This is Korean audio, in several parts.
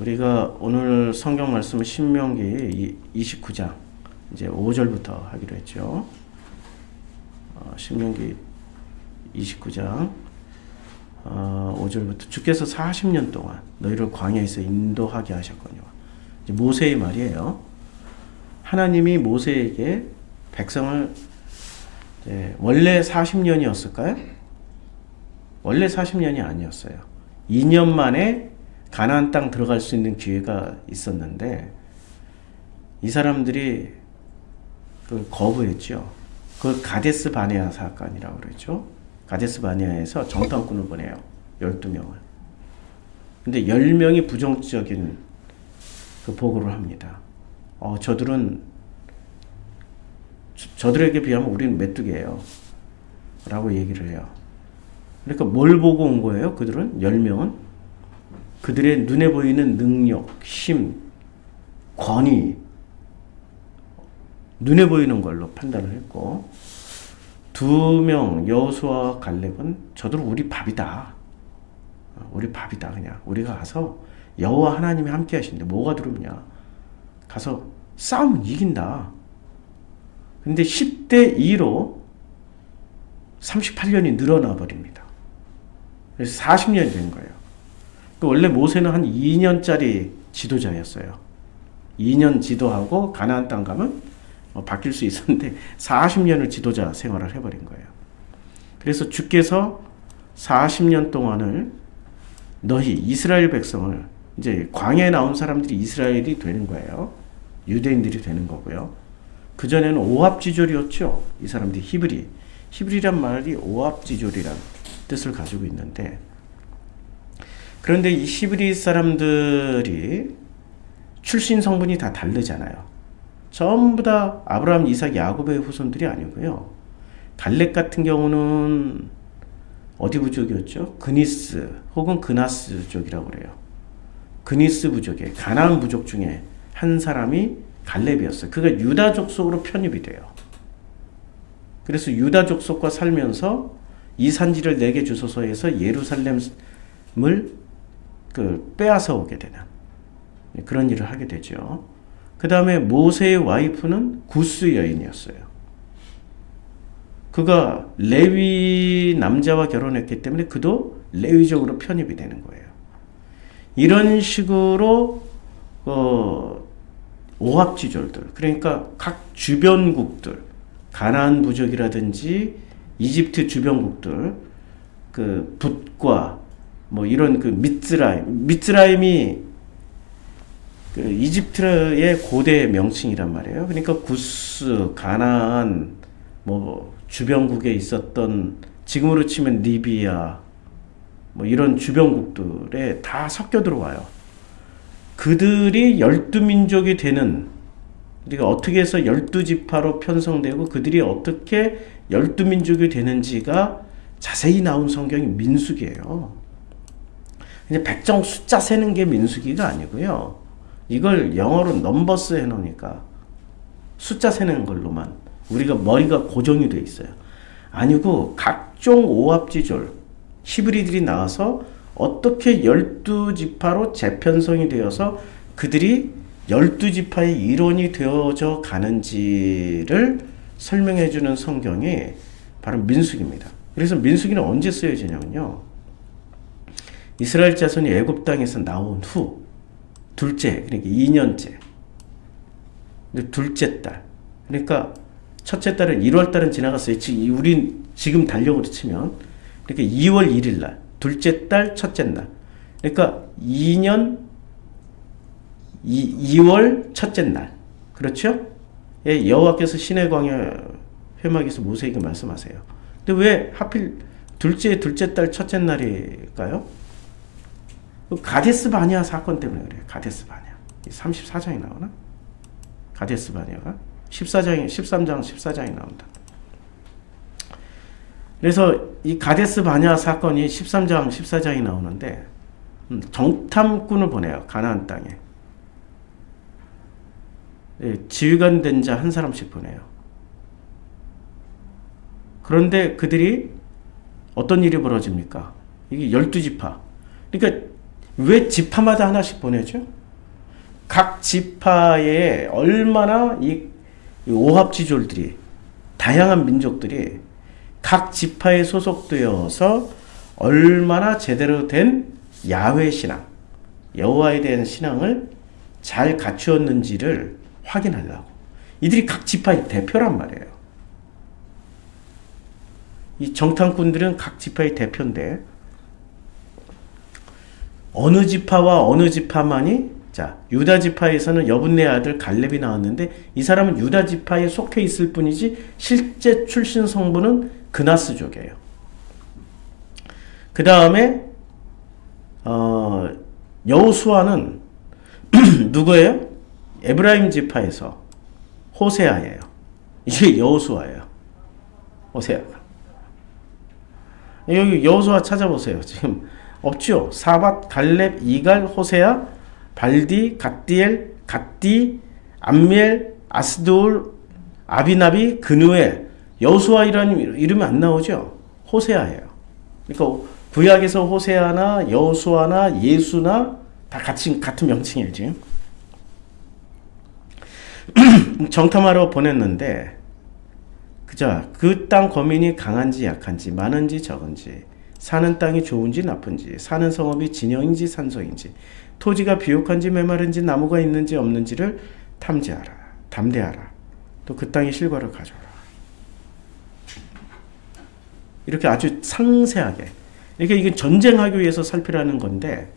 우리가 오늘 성경 말씀은 신명기 29장 이제 5절부터 하기로 했죠. 신명기 29장 5절부터 주께서 40년 동안 너희를 광야에서 인도하게 하셨거니와. 이제 모세의 말이에요. 하나님이 모세에게 백성을 원래 40년이었을까요? 원래 40년이 아니었어요. 2년 만에 가나안 땅 들어갈 수 있는 기회가 있었는데 이 사람들이 그걸 거부했죠. 그걸 가데스 바네아 사건이라고 그랬죠. 가데스 바네아에서 정탐꾼을 보내요. 12명을. 근데 10명이 부정적인 그 보고를 합니다. 저들에게 비하면 우리는 메뚜기예요. 라고 얘기를 해요. 그러니까 뭘 보고 온 거예요? 그들은 10명은 그들의 눈에 보이는 능력, 힘, 권위, 눈에 보이는 걸로 판단을 했고, 2명 여호수아와 갈렙은 저들 우리 밥이다. 우리 밥이다. 그냥 우리가 가서 여호와 하나님이 함께 하신데 뭐가 두렵냐. 가서 싸우면 이긴다. 근데 10대 2로 38년이 늘어나 버립니다. 그래서 40년이 된 거예요. 원래 모세는 한 2년짜리 지도자였어요. 2년 지도하고 가나안 땅 가면 바뀔 수 있었는데 40년을 지도자 생활을 해버린 거예요. 그래서 주께서 40년 동안을 너희 이스라엘 백성을, 이제 광야에 나온 사람들이 이스라엘이 되는 거예요. 유대인들이 되는 거고요. 그전에는 오합지졸이었죠. 이 사람들이 히브리란 말이 오합지졸이란 뜻을 가지고 있는데, 그런데 이 히브리 사람들이 출신 성분이 다 다르잖아요. 전부 다 아브라함, 이삭, 야곱의 후손들이 아니고요. 갈렙 같은 경우는 어디 부족이었죠? 그니스 혹은 그나스 족이라고 그래요. 그니스 부족의 가나안 부족 중에 한 사람이 갈렙이었어요. 그가 유다 족속으로 편입이 돼요. 그래서 유다 족속과 살면서 이 산지를 내게 주소서 해서 예루살렘을 빼앗아 오게 되는 그런 일을 하게 되죠. 그 다음에 모세의 와이프는 구스 여인이었어요. 그가 레위 남자와 결혼했기 때문에 그도 레위족으로 편입이 되는 거예요. 이런 식으로 오합지졸들, 그러니까 각 주변국들, 가나안 부족이라든지 이집트 주변국들, 그 붓과 뭐 이런 그 미ツ라임이 그 이집트의 고대 명칭이란 말이에요. 그러니까 구스, 가나안, 뭐 주변국에 있었던, 지금으로 치면 리비아, 뭐 이런 주변국들에 다 섞여 들어와요. 그들이 12민족이 되는, 우리가 어떻게 해서 12지파로 편성되고 그들이 어떻게 12민족이 되는지가 자세히 나온 성경이 민수기예요. 이제 백정 숫자 세는 게 민수기가 아니고요. 이걸 영어로 넘버스 해놓으니까 숫자 세는 걸로만 우리가 머리가 고정이 돼 있어요. 아니고 각종 오합지졸 히브리들이 나와서 어떻게 12지파로 재편성이 되어서 그들이 12지파의 일원이 되어져 가는지를 설명해주는 성경이 바로 민수기입니다. 그래서 민수기는 언제 쓰여지냐면요, 이스라엘 자손이 애굽 땅에서 나온 후 둘째, 그러니까 2년째, 둘째 달, 그러니까 첫째 달은 1월 달은 지나갔어요. 우린 지금 달력으로 치면 그러니까 2월 1일 날, 둘째 달 첫째 날, 그러니까 2년 2월 첫째 날, 그렇죠? 예, 여호와께서 시내 광야 회막에서 모세에게 말씀하세요. 근데 왜 하필 둘째 달 첫째 날일까요? 가데스 바네아 사건 때문에 그래요. 가데스 바네아. 34장이 나오나? 가데스 바네아가 13장, 14장이 나온다. 그래서 이 가데스 바네아 사건이 13장, 14장이 나오는데 정탐꾼을 보내요. 가나안 땅에. 지휘관 된 자 한 사람씩 보내요. 그런데 그들이 어떤 일이 벌어집니까? 이게 12지파. 그러니까 왜 지파마다 하나씩 보내죠? 각 지파에 얼마나 이 오합지졸들이, 다양한 민족들이 각 지파에 소속되어서 얼마나 제대로 된 야훼 신앙, 여호와에 대한 신앙을 잘 갖추었는지를 확인하려고. 이들이 각 지파의 대표란 말이에요. 이 정탐꾼들은 각 지파의 대표인데, 어느 지파와 어느 지파만이, 자, 유다 지파에서는 여분네 아들 갈렙이 나왔는데 이 사람은 유다 지파에 속해 있을 뿐이지 실제 출신 성부는 그나스족이에요. 그 다음에 여호수아는 누구예요? 에브라임 지파에서 호세아예요. 이게 여호수아예요. 호세아가. 여기 여호수아 찾아보세요. 지금 없죠. 사밧, 갈렙, 이갈, 호세아, 발디, 갓디엘, 갓디, 암미엘, 아스돌, 아비나비, 그누엘. 여호수아이라는 이름이 안 나오죠. 호세아예요. 그러니까 구약에서 호세아나 여호수아나 예수나 다 같은 명칭이에요. 지금. 정탐하러 보냈는데, 그자 그 땅 거민이 강한지 약한지, 많은지 적은지, 사는 땅이 좋은지 나쁜지, 사는 성읍이 진영인지 산성인지, 토지가 비옥한지 메마른지 나무가 있는지 없는지를 탐지하라, 담대하라. 또 그 땅의 실과를 가져오라. 이렇게 아주 상세하게. 그러니까 이건 전쟁하기 위해서 살피라는 건데,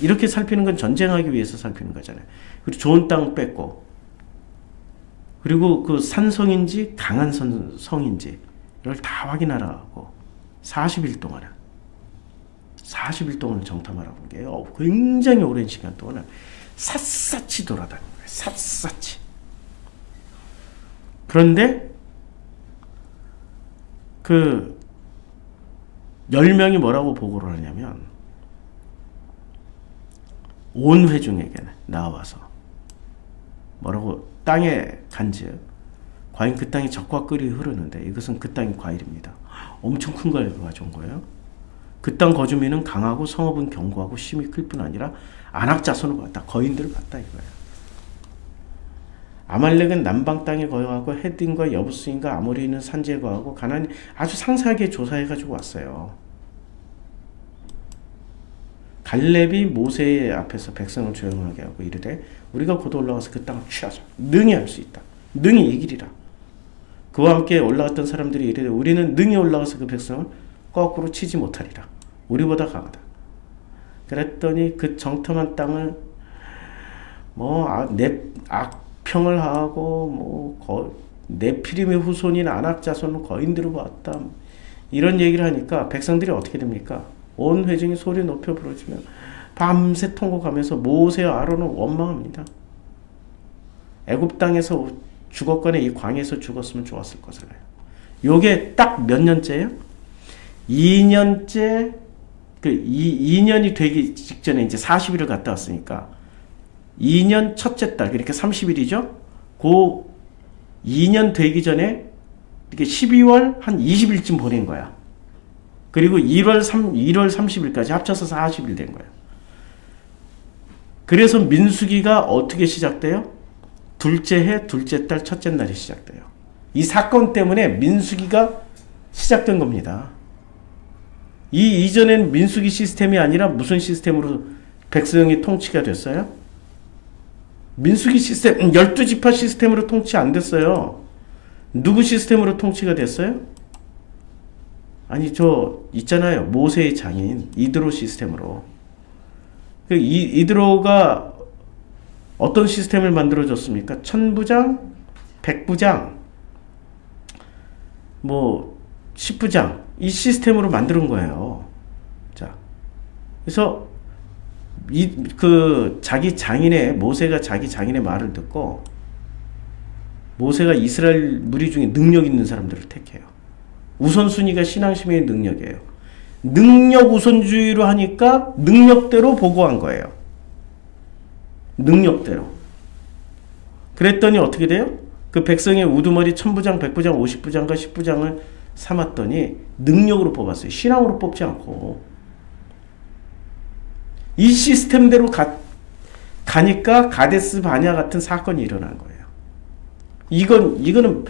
이렇게 살피는 건 전쟁하기 위해서 살피는 거잖아요. 그리고 좋은 땅 뺏고, 그리고 그 산성인지 강한 성인지 이걸 다 확인하라고 40일 동안을 정탐하라고 한 게 굉장히 오랜 시간 동안을 샅샅이 돌아다닌 거예요. 샅샅이. 그런데 그 10명이 뭐라고 보고를 하냐면, 온 회중에게는 나와서 뭐라고, 땅에 간즉 과연 그 땅이 적과 꿀이 흐르는데 이것은 그 땅의 과일입니다. 엄청 큰 걸 가져온 거예요. 그 땅 거주민은 강하고 성읍은 견고하고 힘이 클 뿐 아니라 아낙 자손을 봤다. 거인들을 봤다 이거예요. 아말렉은 남방 땅에 거하고 헤딘과 여부스인과 아모리는 산지에 거하고 가나안이, 아주 상세하게 조사해가지고 왔어요. 갈렙이 모세 앞에서 백성을 조용하게 하고 이르되 우리가 곧 올라가서 그 땅을 취하자. 능히 할 수 있다. 능히 이기리라. 그와 함께 올라갔던 사람들이 이르되 우리는 능히 올라가서 그 백성을 거꾸로 치지 못하리라. 우리보다 강하다. 그랬더니 그 정탐한 땅을 악평을 하고 네피림의 후손인 아낙 자손은 거인들을 보았다. 이런 얘기를 하니까 백성들이 어떻게 됩니까? 온 회중이 소리 높여 부르짖으며 밤새 통곡하면서 모세와 아론을 원망합니다. 애굽 땅에서 죽었거나 이 광에서 죽었으면 좋았을 것을 해요. 요게 딱 몇 년째예요? 2년째. 2년이 되기 직전에 이제 40일을 갔다 왔으니까 2년 첫째 달, 그러니까 30일이죠. 그 2년 되기 전에 이렇게 12월 한 20일쯤 보낸 거야. 그리고 1월 30일까지 합쳐서 40일 된 거예요. 그래서 민수기가 어떻게 시작돼요? 둘째 해, 둘째 달, 첫째 날이 시작돼요. 이 사건 때문에 민수기가 시작된 겁니다. 이 이전엔 민수기 시스템이 아니라 무슨 시스템으로 백성이 통치가 됐어요? 민수기 시스템, 12지파 시스템으로 통치 안 됐어요. 누구 시스템으로 통치가 됐어요? 아니, 있잖아요. 모세의 장인, 이드로 시스템으로. 이드로가 어떤 시스템을 만들어줬습니까? 천부장, 백부장, 10부장. 이 시스템으로 만드는 거예요. 자. 그래서, 모세가 자기 장인의 말을 듣고, 모세가 이스라엘 무리 중에 능력 있는 사람들을 택해요. 우선순위가 신앙심의 능력이에요. 능력 우선주의로 하니까 능력대로 보고한 거예요. 능력대로. 그랬더니 어떻게 돼요? 그 백성의 우두머리 천부장, 백부장, 50부장과 10부장을 삼았더니 능력으로 뽑았어요. 신앙으로 뽑지 않고. 이 시스템대로 가니까 가데스 바냐 같은 사건이 일어난 거예요. 이거는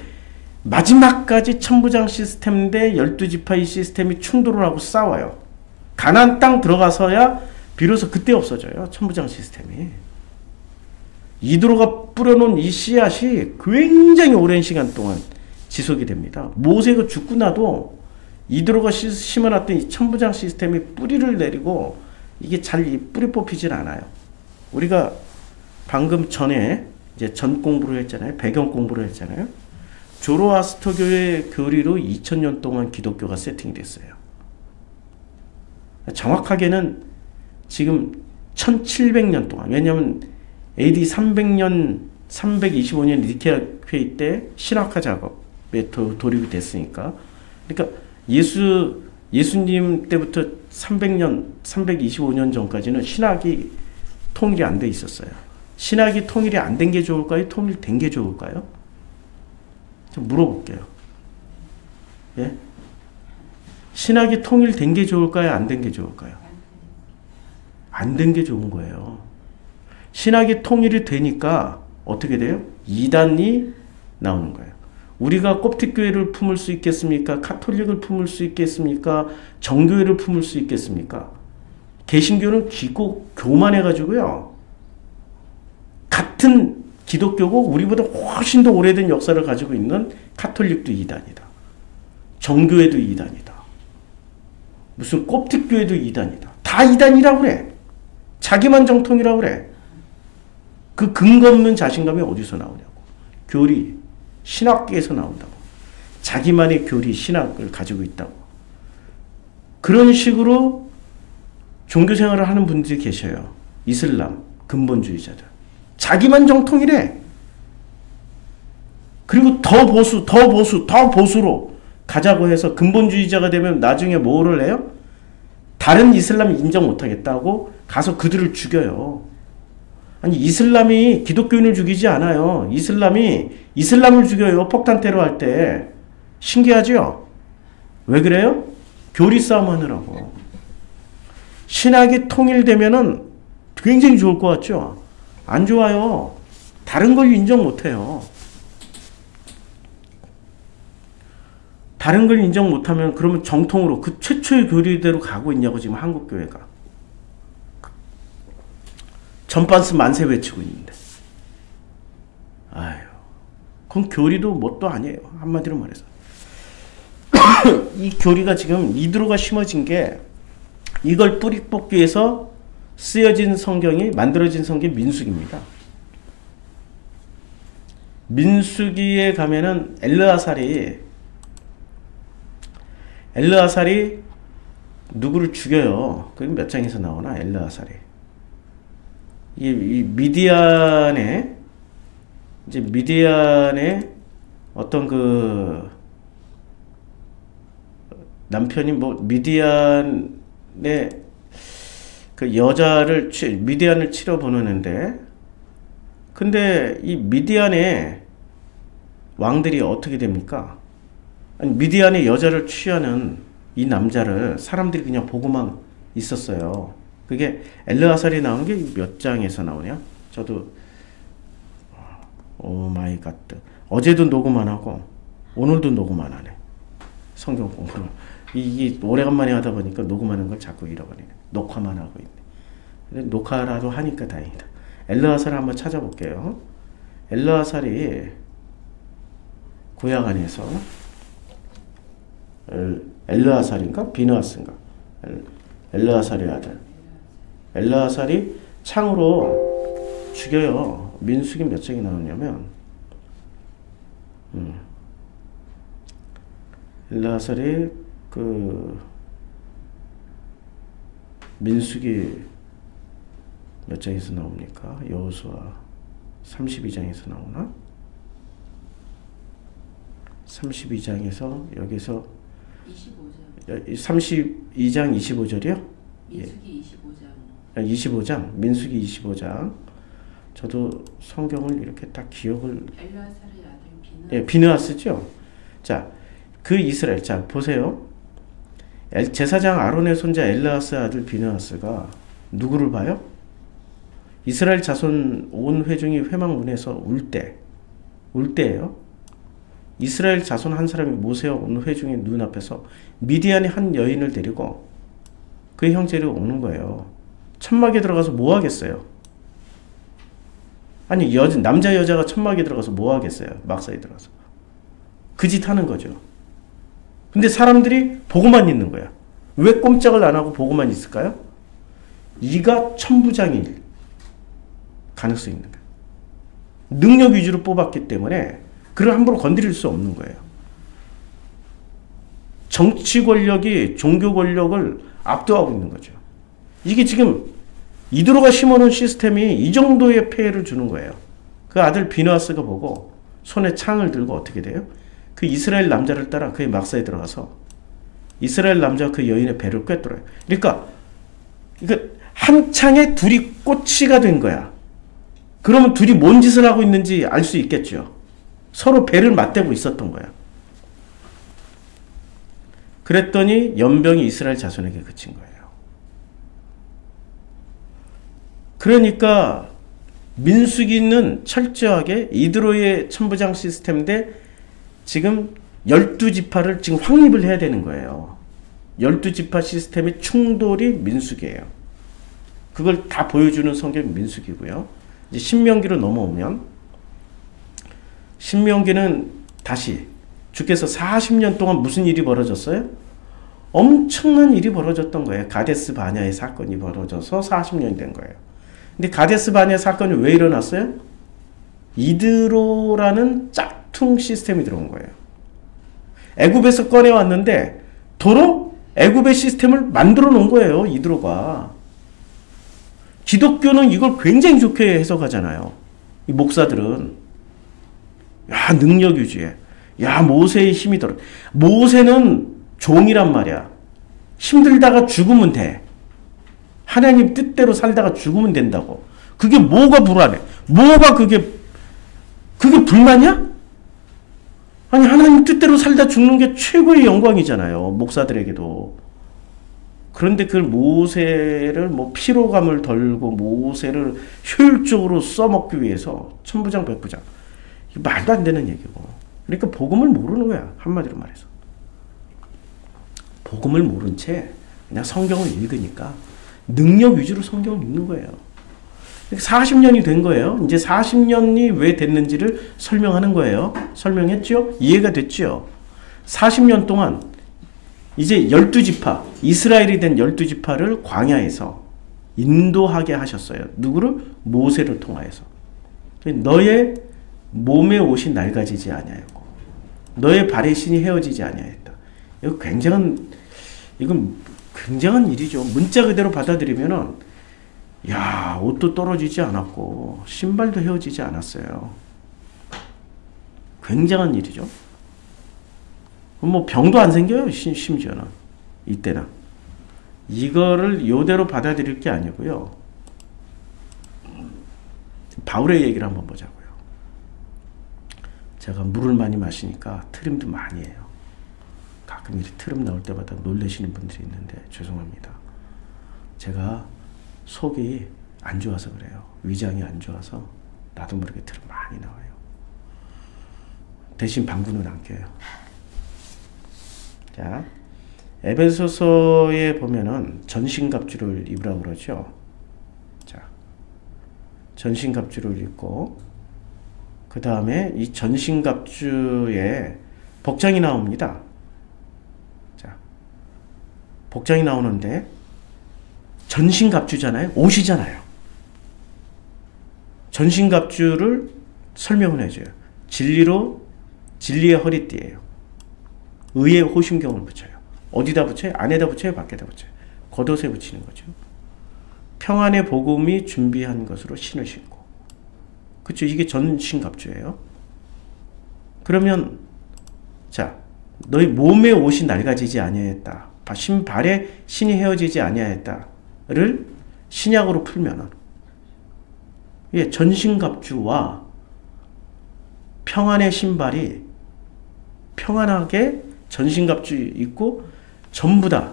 마지막까지 천부장 시스템 대 12지파의 시스템이 충돌을 하고 싸워요. 가나안 땅 들어가서야 비로소 그때 없어져요. 천부장 시스템이. 이드로가 뿌려놓은 이 씨앗이 굉장히 오랜 시간 동안 지속이 됩니다. 모세가 죽고 나도 이드로가 심어놨던 이 천부장 시스템이 뿌리를 내리고 이게 잘 뿌리 뽑히질 않아요. 우리가 방금 전에 이제 전 공부를 했잖아요. 배경 공부를 했잖아요. 조로아스터교의 교리로 2000년 동안 기독교가 세팅이 됐어요. 정확하게는 지금 1700년 동안, 왜냐하면 AD 300년, 325년 니케아 회의 때 신학화 작업에 돌입이 됐으니까. 그러니까 예수님 때부터 300년, 325년 전까지는 신학이 통일이 안 돼 있었어요. 신학이 통일이 안 된 게 좋을까요? 통일된 게 좋을까요? 좀 물어볼게요. 예? 신학이 통일된 게 좋을까요? 안 된 게 좋을까요? 안 된 게 좋은 거예요. 신학이 통일이 되니까 어떻게 돼요? 이단이 나오는 거예요. 우리가 koptik교회를 품을 수 있겠습니까? 카톨릭을 품을 수 있겠습니까? 정교회를 품을 수 있겠습니까? 개신교는 교만해가지고요. 같은 기독교고 우리보다 훨씬 더 오래된 역사를 가지고 있는 카톨릭도 이단이다. 정교회도 이단이다. 무슨 koptik교회도 이단이다. 다 이단이라고 그래. 자기만 정통이라고 그래. 그 근거 없는 자신감이 어디서 나오냐고. 교리, 신학계에서 나온다고. 자기만의 교리, 신학을 가지고 있다고. 그런 식으로 종교 생활을 하는 분들이 계셔요. 이슬람, 근본주의자들. 자기만 정통이래. 그리고 더 보수로 가자고 해서 근본주의자가 되면 나중에 뭐를 해요? 다른 이슬람이 인정 못하겠다고 가서 그들을 죽여요. 아니 이슬람이 기독교인을 죽이지 않아요. 이슬람이 이슬람을 죽여요. 폭탄 테러 할 때. 신기하죠? 왜 그래요? 교리 싸움 하느라고. 신학이 통일되면은 굉장히 좋을 것 같죠? 안 좋아요. 다른 걸 인정 못해요. 다른 걸 인정 못하면 그러면 정통으로 그 최초의 교리대로 가고 있냐고 지금 한국교회가. 전반스 만세 외치고 있는데. 아유, 그건 교리도 뭣도 아니에요. 한마디로 말해서. 이 교리가 지금 이드로가 심어진 게 이걸 뿌리 뽑기 위해서 쓰여진 성경이 만들어진 성경이 민수기입니다. 민수기에 가면은 엘르아살이 누구를 죽여요. 그게 몇 장에서 나오나 엘르아살이. 이 미디안의 어떤 그 남편이 뭐 미디안의 그 여자를 미디안을 치러 보내는데, 근데 이 미디안의 왕들이 어떻게 됩니까? 아니 미디안의 여자를 취하는 이 남자를 사람들이 그냥 보고만 있었어요. 그게 엘르아살이 나온 게 몇 장에서 나오냐? 저도 오 마이 갓. 어제도 녹음 안 하고 오늘도 녹음 안 하네. 성경 공부를. 이게 오래간만에 하다 보니까 녹음하는 걸 자꾸 잃어버리네. 녹화만 하고 있네. 근데 녹화라도 하니까 다행이다. 엘르아살을 한번 찾아볼게요. 엘르아살이 구약 안에서 엘르아살인가? 비느하스인가? 엘르아살의 아들. 엘르아살이 창으로 죽여요. 민수기 몇 장이 나오냐면 엘르아살이 그 민수기 몇 장에서 나옵니까? 여호수아 32장에서 나오나? 32장에서 여기서 32장 25절이요? 민수기 25장. 25장. 민수기 25장. 저도 성경을 이렇게 딱 기억을. 엘르아살의 아들 비느하스. 예, 비느하스죠. 자, 그 이스라엘. 자, 보세요. 제사장 아론의 손자 엘르아스 아들 비느하스가 누구를 봐요? 이스라엘 자손 온 회중이 회막문에서 울 때예요. 이스라엘 자손 한 사람이 모세와 온 회중의 눈앞에서 미디안의 한 여인을 데리고 그의 형제를 오는 거예요. 천막에 들어가서 뭐 하겠어요? 아니 남자 여자가 천막에 들어가서 뭐 하겠어요? 막사에 들어가서 그 짓 하는 거죠. 근데 사람들이 보고만 있는 거야. 왜 꼼짝을 안 하고 보고만 있을까요? 이가 천부장일 가능성이 있는 거예요. 능력 위주로 뽑았기 때문에 그를 함부로 건드릴 수 없는 거예요. 정치 권력이 종교 권력을 압도하고 있는 거죠. 이게 지금 이드로가 심어놓은 시스템이 이 정도의 폐해를 주는 거예요. 그 아들 비느하스가 보고 손에 창을 들고 어떻게 돼요? 그 이스라엘 남자를 따라 그의 막사에 들어가서 이스라엘 남자가 그 여인의 배를 꿰뚫어요. 그러니까 한 창에 둘이 꼬치가 된 거야. 그러면 둘이 뭔 짓을 하고 있는지 알 수 있겠죠. 서로 배를 맞대고 있었던 거야. 그랬더니 연병이 이스라엘 자손에게 그친 거예요. 그러니까 민수기는 철저하게 이드로의 천부장 시스템인데 지금 12지파를 지금 확립을 해야 되는 거예요. 12지파 시스템의 충돌이 민수기예요. 그걸 다 보여주는 성경이 민수기고요. 이제 신명기로 넘어오면 신명기는 다시 주께서 40년 동안 무슨 일이 벌어졌어요? 엄청난 일이 벌어졌던 거예요. 가데스 바냐의 사건이 벌어져서 40년이 된 거예요. 근데 가데스 바냐 사건이 왜 일어났어요? 이드로라는 짝퉁 시스템이 들어온 거예요. 애굽에서 꺼내왔는데 도로 애굽의 시스템을 만들어 놓은 거예요. 이드로가. 기독교는 이걸 굉장히 좋게 해석하잖아요. 이 목사들은 야 능력 위주에 야 모세의 힘이 들어. 모세는 종이란 말이야. 힘들다가 죽으면 돼. 하나님 뜻대로 살다가 죽으면 된다고. 그게 뭐가 불안해? 뭐가 그게 불만이야? 아니 하나님 뜻대로 살다 죽는 게 최고의 영광이잖아요. 목사들에게도. 그런데 그 모세를 피로감을 덜고 모세를 효율적으로 써먹기 위해서 천부장 백부장. 말도 안 되는 얘기고. 그러니까 복음을 모르는 거야. 한마디로 말해서. 복음을 모른 채 그냥 성경을 읽으니까 능력 위주로 성경을 읽는 거예요. 40년이 된 거예요. 이제 40년이 왜 됐는지를 설명하는 거예요. 설명했죠? 이해가 됐죠? 40년 동안 이제 12지파, 이스라엘이 된 12지파를 광야에서 인도하게 하셨어요. 누구를? 모세를 통하여서. 너의 몸에 옷이 낡아지지 아니하였고 너의 발의 신이 헤어지지 아니하였다. 이건 굉장한 일이죠. 문자 그대로 받아들이면은 야 옷도 떨어지지 않았고 신발도 헤어지지 않았어요. 굉장한 일이죠. 병도 안 생겨요. 심지어는 이때는 이거를 요대로 받아들일 게 아니고요. 바울의 얘기를 한번 보자고요. 제가 물을 많이 마시니까 트림도 많이 해요. 가끔 이렇게 트림 나올 때마다 놀라시는 분들이 있는데 죄송합니다. 제가 속이 안 좋아서 그래요. 위장이 안 좋아서 나도 모르게 트림 많이 나와요. 대신 방구는 안 껴요. 자, 에베소서에 보면은 전신갑주를 입으라고 그러죠. 자, 전신갑주를 입고 그 다음에 이 전신갑주에 복장이 나옵니다. 자, 복장이 나오는데 전신갑주잖아요. 옷이잖아요. 전신갑주를 설명을 해줘요. 진리의 허리띠예요. 의의 호심경을 붙여요. 어디다 붙여요? 안에다 붙여요? 밖에다 붙여요? 겉옷에 붙이는 거죠. 평안의 복음이 준비한 것으로 신을 신고. 그렇죠? 이게 전신갑주예요. 그러면 자, 너희 몸의 옷이 낡아지지 아니하였다. 신발에 신이 헤어지지 아니하였다를 신약으로 풀면은 전신갑주와 평안의 신발이 평안하게 전신갑주 입고 전부 다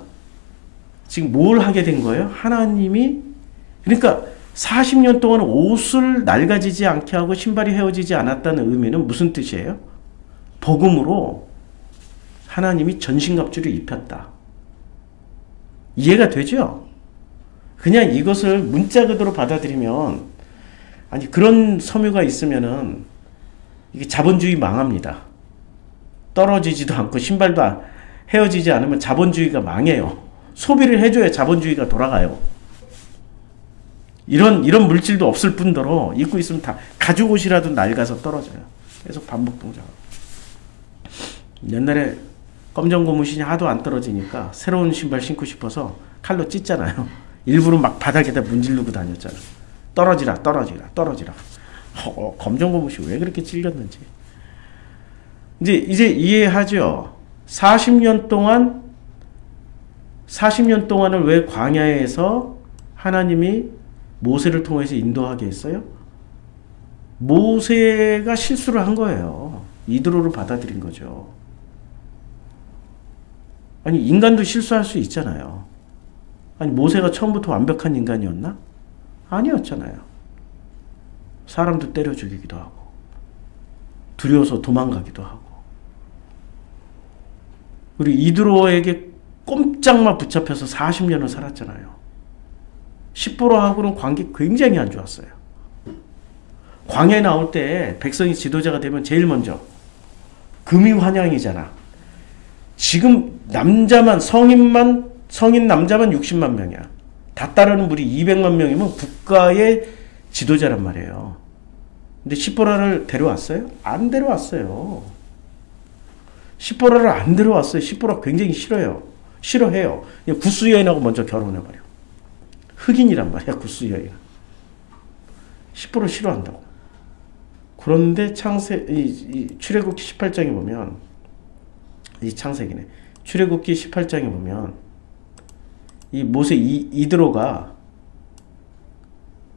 지금 뭘 하게 된 거예요? 하나님이 그러니까 40년 동안 옷을 낡아지지 않게 하고 신발이 헤어지지 않았다는 의미는 무슨 뜻이에요? 복음으로 하나님이 전신갑주를 입혔다. 이해가 되죠? 그냥 이것을 문자 그대로 받아들이면, 아니 그런 섬유가 있으면은 이게 자본주의 망합니다. 떨어지지도 않고 신발도 헤어지지 않으면 자본주의가 망해요. 소비를 해줘야 자본주의가 돌아가요. 이런 물질도 없을 뿐더러 입고 있으면 다 가죽 옷이라도 낡아서 떨어져요. 계속 반복 동작. 옛날에 검정 고무신이 하도 안 떨어지니까 새로운 신발 신고 싶어서 칼로 찢잖아요. 일부러 막 바닥에다 문지르고 다녔잖아. 떨어지라. 검정 고무신 왜 그렇게 찔렸는지. 이제 이해하죠. 40년 동안을 왜 광야에서 하나님이 모세를 통해서 인도하게 했어요? 모세가 실수를 한 거예요. 이드로를 받아들인 거죠. 아니 인간도 실수할 수 있잖아요. 아니 모세가 처음부터 완벽한 인간이었나? 아니었잖아요. 사람도 때려 죽이기도 하고 두려워서 도망가기도 하고. 우리 이드로에게 꼼짝마 붙잡혀서 40년을 살았잖아요. 십보로하고는 관계 굉장히 안 좋았어요. 광야에 나올 때 백성이 지도자가 되면 제일 먼저 금이 환영이잖아. 지금 성인 남자만 60만 명이야. 다 따르는 무리 200만 명이면 국가의 지도자란 말이에요. 근데 십보라를 데려왔어요? 안 데려왔어요. 십보라를 안 데려왔어요. 십보라 굉장히 싫어해요. 구스 여인하고 먼저 결혼해버려. 흑인이란 말이야, 구스 여인. 십보라 싫어한다고. 그런데 출애굽기 18장에 보면, 이 창세기네. 출애굽기 18장에 보면, 이 모세 이드로가,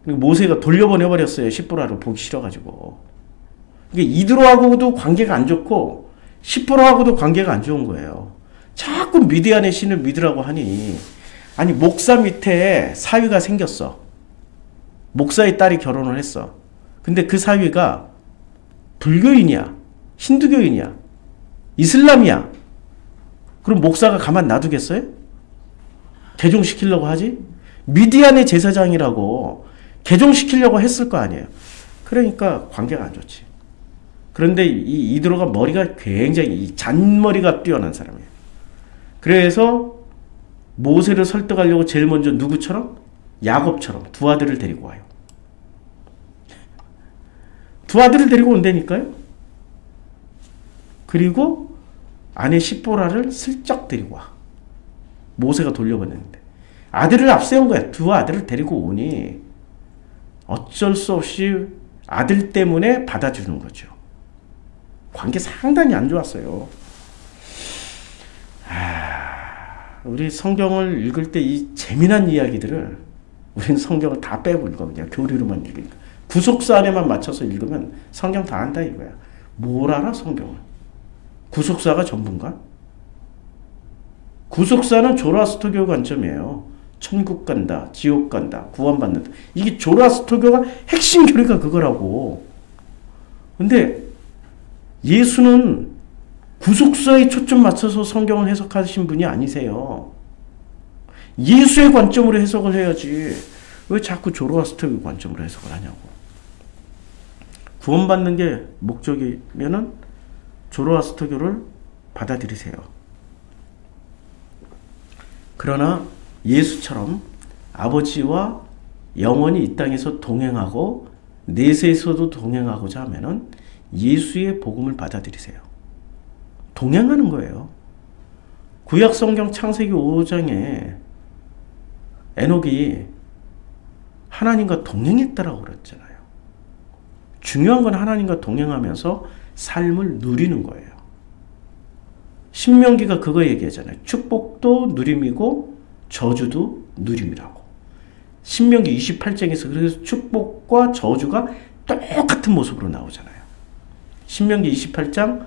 모세가 돌려보내버렸어요. 십보라를 보기 싫어가지고. 그러니까 이드로하고도 관계가 안 좋고, 십보라하고도 관계가 안 좋은 거예요. 자꾸 미디안의 신을 믿으라고 하니, 아니 목사 밑에 사위가 생겼어. 목사의 딸이 결혼을 했어. 근데 그 사위가 불교인이야, 힌두교인이야, 이슬람이야. 그럼 목사가 가만 놔두겠어요? 개종시키려고 하지? 미디안의 제사장이라고 개종시키려고 했을 거 아니에요. 그러니까 관계가 안 좋지. 그런데 이 이드로가 머리가 굉장히 잔머리가 뛰어난 사람이에요. 그래서 모세를 설득하려고 제일 먼저 누구처럼? 야곱처럼 두 아들을 데리고 와요. 두 아들을 데리고 온다니까요. 그리고 아내 십보라를 슬쩍 데리고 와. 모세가 돌려보냈는데 아들을 앞세운 거야. 두 아들을 데리고 오니 어쩔 수 없이 아들 때문에 받아주는 거죠. 관계 상당히 안 좋았어요. 우리 성경을 읽을 때 이 재미난 이야기들을 우리는 성경을 다 빼고 읽어. 그냥 교리로만 읽으니까. 구속사 안에만 맞춰서 읽으면 성경 다 안다 이거야. 뭘 알아 성경을. 구속사가 전부인가? 구속사는 조로아스터교 관점이에요. 천국 간다, 지옥 간다, 구원받는다. 이게 조로아스터교가 핵심 교리가 그거라고. 근데 예수는 구속사에 초점 맞춰서 성경을 해석하신 분이 아니세요. 예수의 관점으로 해석을 해야지. 왜 자꾸 조로아스터교 관점으로 해석을 하냐고. 구원받는 게 목적이면은 조로아스터교를 받아들이세요. 그러나 예수처럼 아버지와 영원히 이 땅에서 동행하고 내세에서도 동행하고자 하면은 예수의 복음을 받아들이세요. 동행하는 거예요. 구약 성경 창세기 5장에 에녹이 하나님과 동행했다라고 그랬잖아요. 중요한 건 하나님과 동행하면서 삶을 누리는 거예요. 신명기가 그거 얘기하잖아요. 축복도 누림이고 저주도 누림이라고. 신명기 28장에서 그래서 축복과 저주가 똑같은 모습으로 나오잖아요. 신명기 28장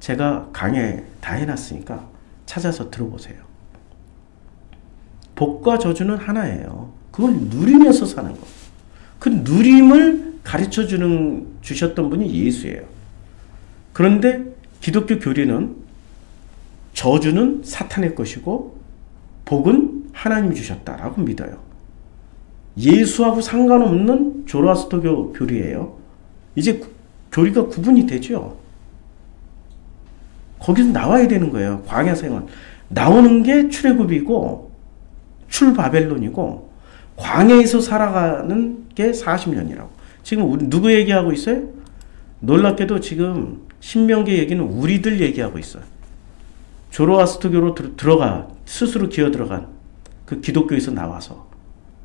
제가 강의 다 해놨으니까 찾아서 들어보세요. 복과 저주는 하나예요. 그걸 누리면서 사는 거. 그 누림을 가르쳐 주셨던 분이 예수예요. 그런데 기독교 교리는 저주는 사탄의 것이고 복은 하나님이 주셨다라고 믿어요. 예수하고 상관없는 조로아스터교 교리예요. 이제 교리가 구분이 되죠. 거기서 나와야 되는 거예요. 광야 생활. 나오는 게 출애굽이고 출바벨론이고 광야에서 살아가는 게 40년이라고. 지금 우리 누구 얘기하고 있어요? 놀랍게도 지금 신명기 얘기는 우리들 얘기하고 있어요. 조로아스터교로 들어가 스스로 기어 들어간 그 기독교에서 나와서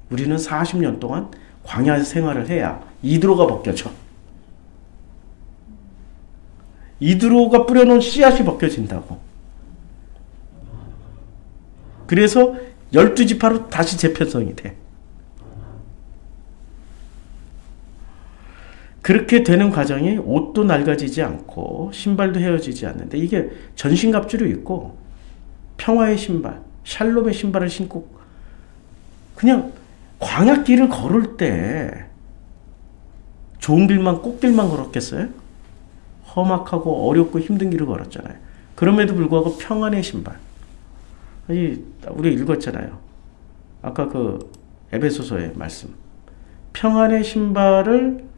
우리는 40년 동안 광야 생활을 해야 이드로가 벗겨져. 이드로가 뿌려놓은 씨앗이 벗겨진다고. 그래서 12지파로 다시 재편성이 돼. 그렇게 되는 과정이 옷도 낡아지지 않고 신발도 헤어지지 않는데 이게 전신갑주로 입고 평화의 신발, 샬롬의 신발을 신고 그냥 광야길을 걸을 때 좋은 길만 꽃길만 걸었겠어요? 험악하고 어렵고 힘든 길을 걸었잖아요. 그럼에도 불구하고 평안의 신발. 우리 읽었잖아요. 아까 그 에베소서의 말씀. 평안의 신발을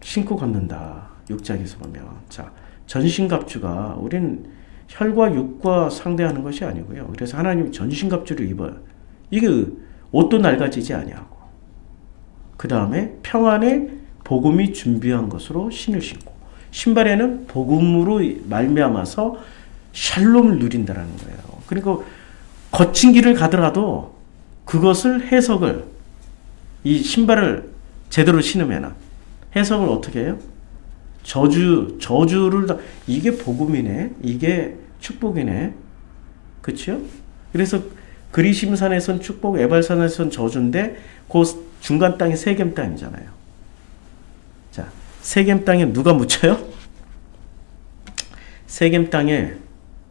신고 걷는다. 6장에서 보면. 자, 전신갑주가 우리는 혈과 육과 상대하는 것이 아니고요. 그래서 하나님이 전신갑주를 입어요. 이게 옷도 낡아지지 아니하고. 그 다음에 평안의 복음이 준비한 것으로 신을 신고. 신발에는 복음으로 말미암아서 샬롬을 누린다라는 거예요. 그리고 거친 길을 가더라도 그것을 해석을 이 신발을 제대로 신으면 해석을 어떻게 해요? 저주를 이게 복음이네. 이게 축복이네. 그렇죠? 그래서 그리심산에선 축복, 에발산에선 저주인데 그 중간 땅이 세겜 땅이잖아요. 자, 세겜 땅에 누가 묻혀요? 세겜 땅에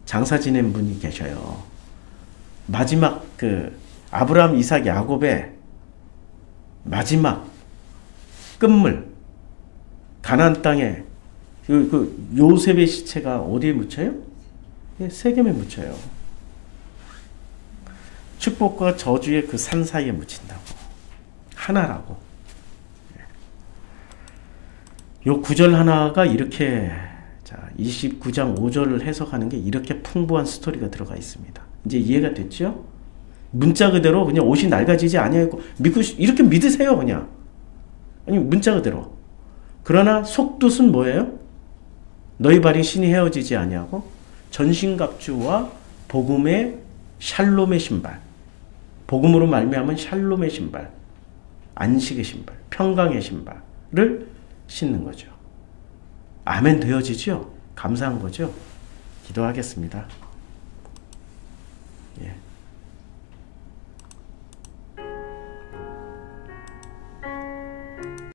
장사 지낸 분이 계셔요. 마지막 그 아브라함, 이삭, 야곱의 마지막 끝물 가나안 땅에 그 요셉의 시체가 어디에 묻혀요? 세겜에 묻혀요. 축복과 저주의 그 산 사이에 묻힌다고. 하나라고. 요 구절 하나가 이렇게, 자, 29장 5절을 해석하는 게 이렇게 풍부한 스토리가 들어가 있습니다. 이제 이해가 됐죠? 문자 그대로 그냥 옷이 낡아지지 아니하고 믿고 이렇게 믿으세요, 그냥. 아니, 문자 그대로. 그러나 속뜻은 뭐예요? 너희 발이 신이 헤어지지 아니하고 전신갑주와 복음의 샬롬의 신발. 복음으로 말미암은 샬롬의 신발. 안식의 신발. 평강의 신발을 신는 거죠. 아멘 되어지죠? 감사한 거죠? 기도하겠습니다. 예.